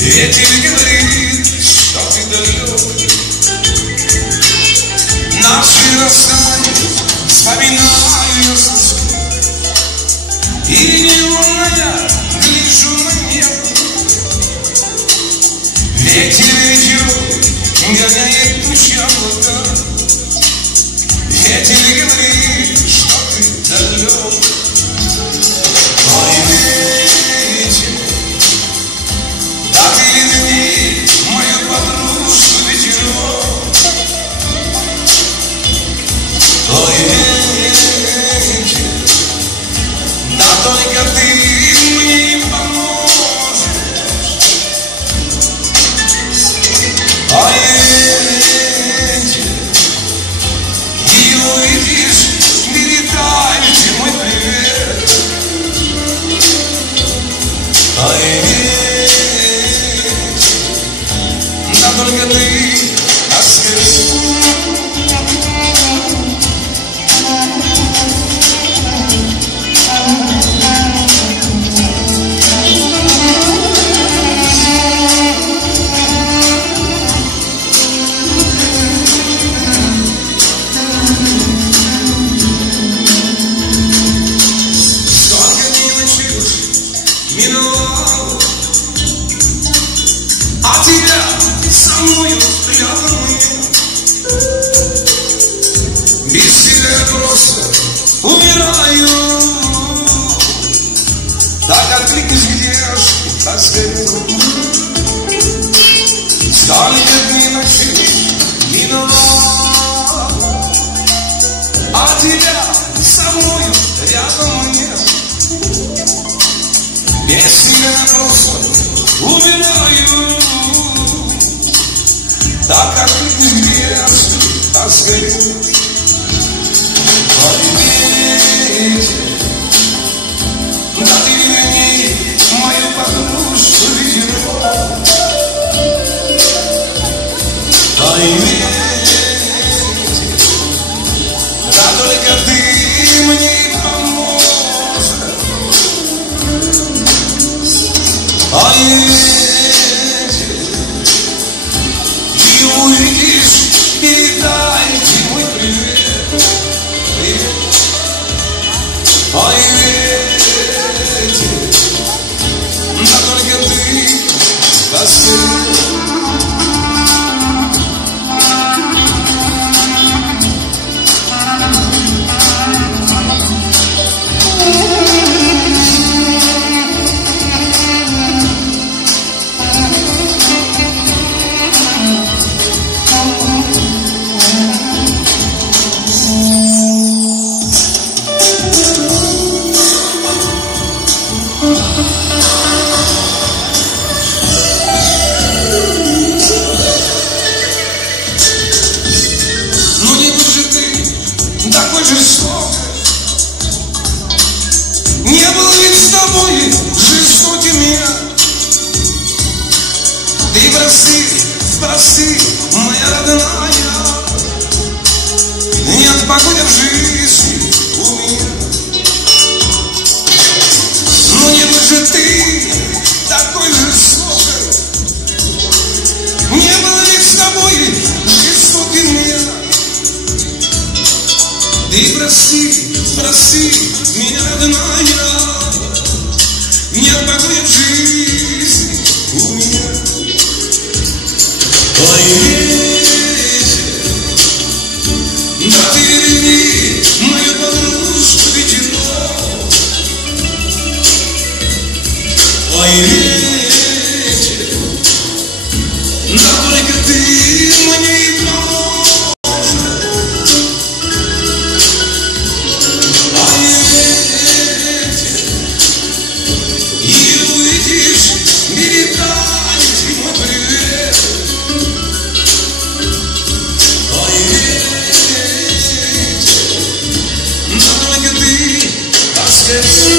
Ветер говорит, что ты далек. Наши расстания вспоминаю с тоской. И невольно гляжу на небо. Ветер идет, гоняет тучи облака. Ветер говорит, что ты далек. Ой, ветер, да ты верни мою подружку ветерок. Ой, ветер, да только ты мне не поможешь. Ой, ветер, и уйдешь, передайте мой привет. Ой, да только ты расскажи. Сколько мелочей уж миновало, а тебя со мною рядом нет. Без тебя я просто умираю. Так откликнись, где ж тоскаю. Сколько дней ночей миновало, а тебя со мною рядом нет. Без тебя я просто умираю. Так как где тоскаю. Ой, ветер, да ты верни мою подружку ветерок. Ой, ветер, да только ты мне поможешь. Ой, ветер, и уйдешь, передайте мой привет. Привет. Ой, ветер, да только ты тоскуешь. Такой жестокой, не был ведь с тобой жестоким я. Ты прости, прости, моя родная, нет покоя в жизни у меня. Но не был же ты такой жестокой, не был ведь с тобой жестоким я. Ты прости, прости, меня родная, нет покоя в жизни у меня. Ой, ветер, да ты верни мою подружку ветерок. Ой, ветер, да только ты мне и поможешь. здесь.